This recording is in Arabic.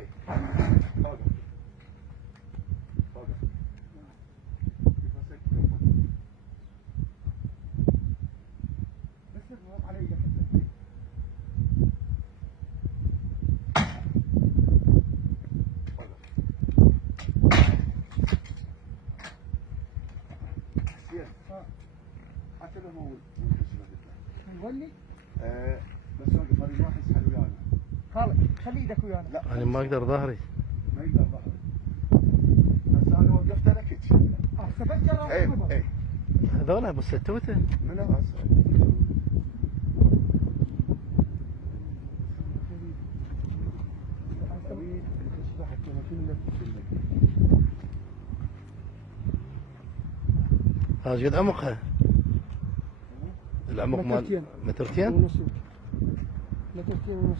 ايه اوقف اوقف بس اضغط علي حتى حتى لو هو نقول لي بس هو المريض راح يسحب ويانا خالد خلي ايدك ويانا. لا يعني ما اقدر ظهري. ما يقدر ظهري بس انا وقفت انا كتش تفجر ايه ايه هذول بس التوته من هسه هذا قد عمقها العمق مال مترتين مترتين ونص. مترتين ونص.